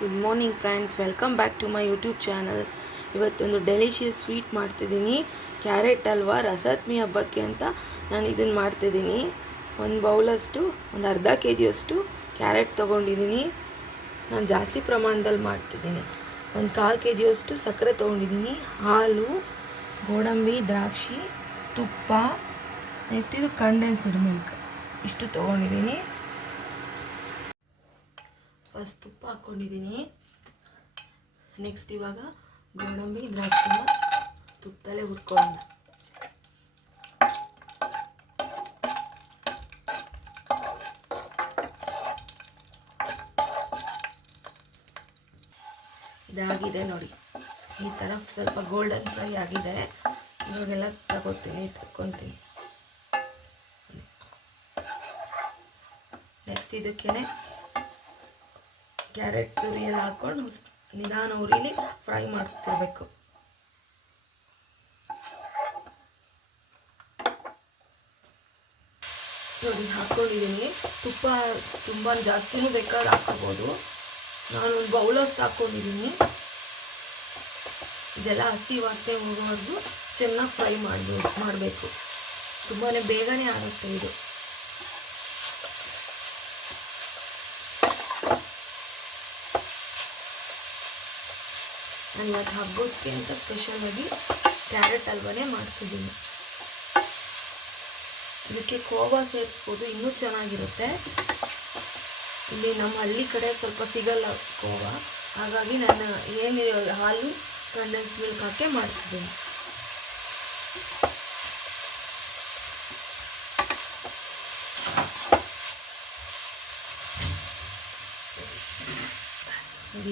Good morning friends, welcome back to my YouTube channel. ಇವತ್ತೊಂದು delicious sweet ಮಾಡ್ತಿದ್ದೀನಿ. Carrot halwa ರಸತ್ಮಿ ಹಬ್ಬಕ್ಕೆ ಅಂತ ನಾನು ಇದನ್ನು ಮಾಡ್ತಿದ್ದೀನಿ. ಒಂದು ಬೌಲಷ್ಟು, ಒಂದು ಅರ್ಧ ಕೆ ಜಿಯಷ್ಟು ಕ್ಯಾರೆಟ್ ತೊಗೊಂಡಿದ್ದೀನಿ. ನಾನು ಜಾಸ್ತಿ ಪ್ರಮಾಣದಲ್ಲಿ ಮಾಡ್ತಿದ್ದೀನಿ. ಒಂದು 1/4 ಕೆ ಜಿಯಷ್ಟು ಸಕ್ಕರೆ ತೊಗೊಂಡಿದ್ದೀನಿ. ಹಾಲು, ಗೋಡಂಬಿ, ದ್ರಾಕ್ಷಿ, ತುಪ್ಪ, ನೆಕ್ಸ್ಟ್ ಇದು ಕಂಡೆನ್ಸ್ಡ್ ಮಿಲ್ಕ್, ಇಷ್ಟು ತೊಗೊಂಡಿದ್ದೀನಿ. ಫಸ್ಟ್ ತುಪ್ಪ ಹಾಕ್ಕೊಂಡಿದ್ದೀನಿ. ನೆಕ್ಸ್ಟ್ ಇವಾಗ ಗೋಡಂಬಿ, ದ್ರಾಕ್ಷಿನ ತುಪ್ಪದಲ್ಲೇ ಹುರ್ಕೊಳ್ಳೋಣ. ಇದಾಗಿದೆ ನೋಡಿ, ಈ ಥರ ಸ್ವಲ್ಪ ಗೋಲ್ಡನ್ ಫ್ರೈ ಆಗಿದೆ. ಇವಾಗೆಲ್ಲ ತಗೊತೀನಿ. ನೆಕ್ಸ್ಟ್ ಇದಕ್ಕೇನೆ ಕ್ಯಾರೆಟ್ ತುರಿಯಲ್ಲಿ ಹಾಕ್ಕೊಂಡು ನಿಧಾನ ಉರಿಲಿ ಫ್ರೈ ಮಾಡ್ತಿರ್ಬೇಕು. ನೋಡಿ ಹಾಕ್ಕೊಂಡಿದ್ದೀನಿ. ತುಪ್ಪ ತುಂಬ ಜಾಸ್ತಿನೂ ಬೇಕಾದ್ರೆ ಹಾಕ್ಕೋಬೋದು. ನಾನು ಒಂದು ಬೌಲಷ್ಟು ಹಾಕ್ಕೊಂಡಿದ್ದೀನಿ. ಇದೆಲ್ಲ ಹಸಿ ವಾಸನೆ ಹೋಗೋವರೆಗೂ ಚೆನ್ನಾಗಿ ಫ್ರೈ ಮಾಡಬೇಕು. ತುಂಬಾ ಬೇಗನೆ ಆಗುತ್ತೆ ಇದು. ನಾನು ಇವತ್ತು ಹಬ್ಬಕ್ಕೆ ಅಂತ ಸ್ಪೆಷಲಾಗಿ ಕ್ಯಾರೆಟ್ ಹಲ್ವಾನೇ ಮಾಡ್ತಿದ್ದೀನಿ. ಇದಕ್ಕೆ ಖೋವಾ ಸೇರಿಸ್ಬೋದು, ಇನ್ನೂ ಚೆನ್ನಾಗಿರುತ್ತೆ. ಇಲ್ಲಿ ನಮ್ಮ ಹಳ್ಳಿ ಕಡೆ ಸ್ವಲ್ಪ ಸಿಗಲ್ಲ ಖೋವಾ, ಹಾಗಾಗಿ ನಾನು ಏನು ಹಾಲು, ಕಂಡೆನ್ಸ್ ಮಿಲ್ಕ್ ಹಾಕಿ ಮಾಡ್ತಿದ್ದೀನಿ.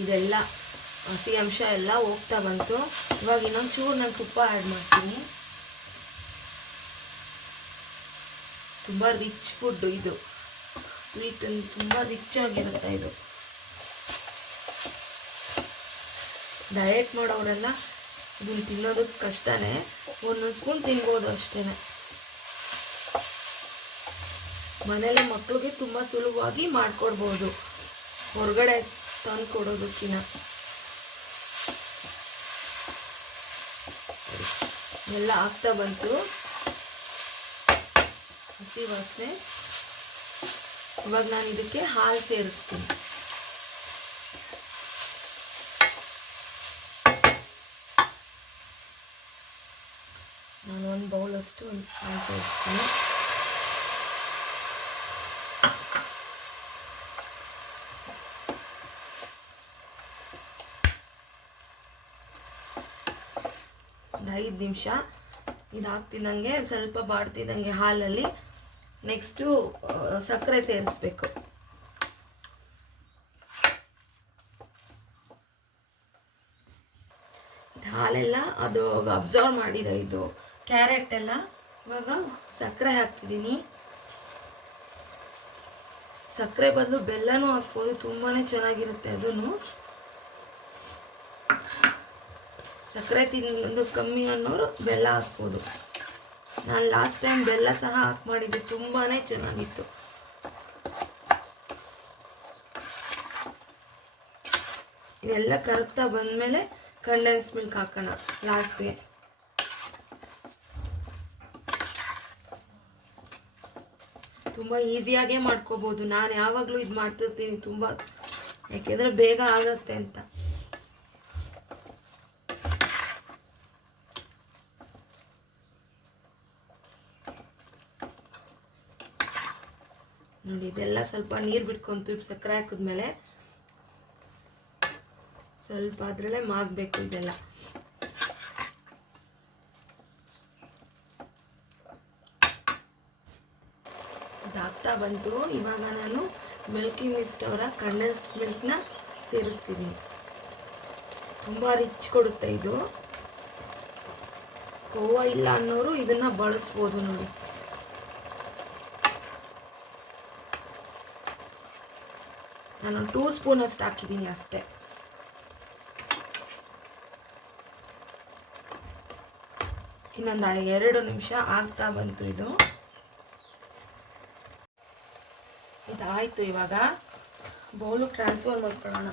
ಇದೆಲ್ಲ ಹಸಿ ಅಂಶ ಎಲ್ಲ ಹೋಗ್ತಾ ಬಂತು. ಇವಾಗ ಇನ್ನೊಂದು ಚೂರು ನಾನು ತುಪ್ಪ ಆ್ಯಡ್ ಮಾಡ್ತೀನಿ. ತುಂಬ ರಿಚ್ ಫುಡ್ ಇದು, ಸ್ವೀಟ್ ತುಂಬ ರಿಚ್ ಆಗಿರುತ್ತೆ ಇದು. ಡಯಟ್ ಮಾಡೋರೆಲ್ಲ ಇದನ್ನು ತಿನ್ನೋದಕ್ಕೆ ಕಷ್ಟನೇ, ಒಂದೊಂದು ಸ್ಪೂನ್ ತಿನ್ಬೋದು ಅಷ್ಟೇ. ಮನೇಲೆ ಮಕ್ಕಳಿಗೆ ತುಂಬ ಸುಲಭವಾಗಿ ಮಾಡಿಕೊಡ್ಬೋದು, ಹೊರಗಡೆ ತಂದು ಕೊಡೋದಕ್ಕಿಂತ. ಎಲ್ಲ ಆಗ್ತಾ ಬಂತು, ಹಸಿ ವಾಸನೆ. ಇವಾಗ ನಾನು ಇದಕ್ಕೆ ಹಾಲು ಸೇರಿಸ್ತೀನಿ. ನಾನು ಒಂದು ಬೌಲಷ್ಟು ಹಾಲು ಸೇರಿಸ್ತೀನಿ. ಒಂದು 5 ನಿಮಿಷ ಇದು ಹಾಕ್ತಿದ್ದಂಗೆ ಸ್ವಲ್ಪ ಬಾಡ್ತಿದ್ದಂಗೆ ಹಾಲಲ್ಲಿ ನೆಕ್ಸ್ಟು ಸಕ್ಕರೆ ಸೇರಿಸ್ಬೇಕು. ಹಾಲೆಲ್ಲ ಅದು ಅಬ್ಸರ್ವ್ ಮಾಡಿದೆ ಇದು ಕ್ಯಾರೆಟ್ ಎಲ್ಲ. ಇವಾಗ ಸಕ್ಕರೆ ಹಾಕ್ತಿದ್ದೀನಿ. ಸಕ್ಕರೆ ಬದಲು ಬೆಲ್ಲನೂ ಹಾಕ್ಬೋದು, ತುಂಬಾ ಚೆನ್ನಾಗಿರುತ್ತೆ ಅದೂ. ಸಕ್ಕರೆ ತಿನ್ನೋದು ಕಮ್ಮಿ ಅನ್ನೋರು ಬೆಲ್ಲ ಹಾಕ್ಬೋದು. ನಾನು ಲಾಸ್ಟ್ ಟೈಮ್ ಬೆಲ್ಲ ಸಹ ಹಾಕಿ ಮಾಡಿದ್ದೆ, ತುಂಬಾ ಚೆನ್ನಾಗಿತ್ತು. ಇದೆಲ್ಲ ಕರಗ್ತಾ ಬಂದಮೇಲೆ ಕಂಡೆನ್ಸ್ ಮಿಲ್ಕ್ ಹಾಕೋಣ ಲಾಸ್ಟ್ಗೆ. ತುಂಬ ಈಸಿಯಾಗೇ ಮಾಡ್ಕೋಬೋದು. ನಾನು ಯಾವಾಗಲೂ ಇದು ಮಾಡ್ತಿರ್ತೀನಿ ತುಂಬ, ಯಾಕೆಂದರೆ ಬೇಗ ಆಗುತ್ತೆ ಅಂತ. ನೋಡಿ ಇದೆಲ್ಲ ಸ್ವಲ್ಪ ನೀರು ಬಿಟ್ಕೊಂತು. ಸಕ್ಕರೆ ಹಾಕಿದ್ಮೇಲೆ ಸ್ವಲ್ಪ ಅದರಲ್ಲೇ ಮಾಗಬೇಕು ಇದೆಲ್ಲ. ಇದಾಗ್ತಾ ಬಂತು. ಇವಾಗ ನಾನು ಮಿಲ್ಕಿ ಮಿಸ್ಟ್ ಅವರ ಕಂಡೆನ್ಸ್ಡ್ ಮಿಲ್ಕ್ನ ಸೇರಿಸ್ತಿದ್ದೀನಿ. ತುಂಬ ರಿಚ್ ಕೊಡುತ್ತೆ ಇದು. ಖೋವಾ ಇಲ್ಲ ಅನ್ನೋರು ಇದನ್ನು ಬಳಸ್ಬೋದು ನೋಡಿ. ನಾನು 2 ಸ್ಪೂನ್ ಅಷ್ಟು ಹಾಕಿದ್ದೀನಿ ಅಷ್ಟೇ. ಇನ್ನೊಂದು 2 ನಿಮಿಷ ಆಗ್ತಾ ಬಂತು ಇದು. ಇದಾಯಿತು. ಇವಾಗ ಬೌಲು ಟ್ರಾನ್ಸ್ಫರ್ ಮಾಡ್ಕೊಳ್ಳೋಣ.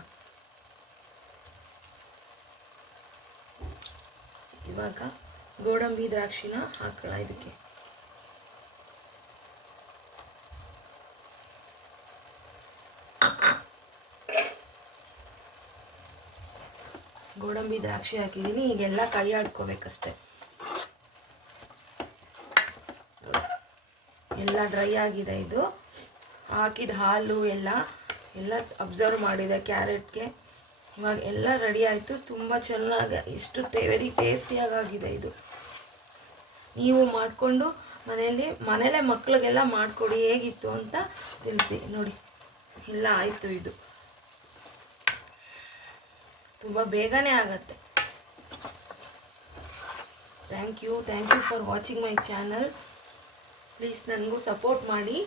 ಇವಾಗ ಗೋಡಂಬಿ ದ್ರಾಕ್ಷಿನ ಹಾಕೋಣ ಇದಕ್ಕೆ. ಗೋಡಂಬಿ ದ್ರಾಕ್ಷಿ ಹಾಕಿದ್ದೀನಿ. ಈಗೆಲ್ಲ ಕೈ ಆಡ್ಕೋಬೇಕಷ್ಟೆ. ಎಲ್ಲ ಡ್ರೈ ಆಗಿದೆ. ಇದು ಹಾಕಿದ ಹಾಲು ಎಲ್ಲ ಅಬ್ಸರ್ವ್ ಮಾಡಿದೆ ಕ್ಯಾರೆಟ್ಗೆ. ಇವಾಗ ಎಲ್ಲ ರೆಡಿ ಆಯಿತು. ತುಂಬ ಚೆನ್ನಾಗಿ ಇಷ್ಟು ವೆರಿ ಟೇಸ್ಟಿಯಾಗಿದೆ ಇದು. ನೀವು ಮಾಡಿಕೊಂಡು ಮನೇಲೇ ಮಕ್ಕಳಿಗೆಲ್ಲ ಮಾಡಿಕೊಡಿ, ಹೇಗಿತ್ತು ಅಂತ ತಿಳಿಸಿ. ನೋಡಿ ಎಲ್ಲ ಆಯಿತು. ಇದು ತುಂಬ ಬೇಗನೆ ಆಗತ್ತೆ. Thank you for watching my channel. Please ನನಗೂ ಸಪೋರ್ಟ್ ಮಾಡಿ.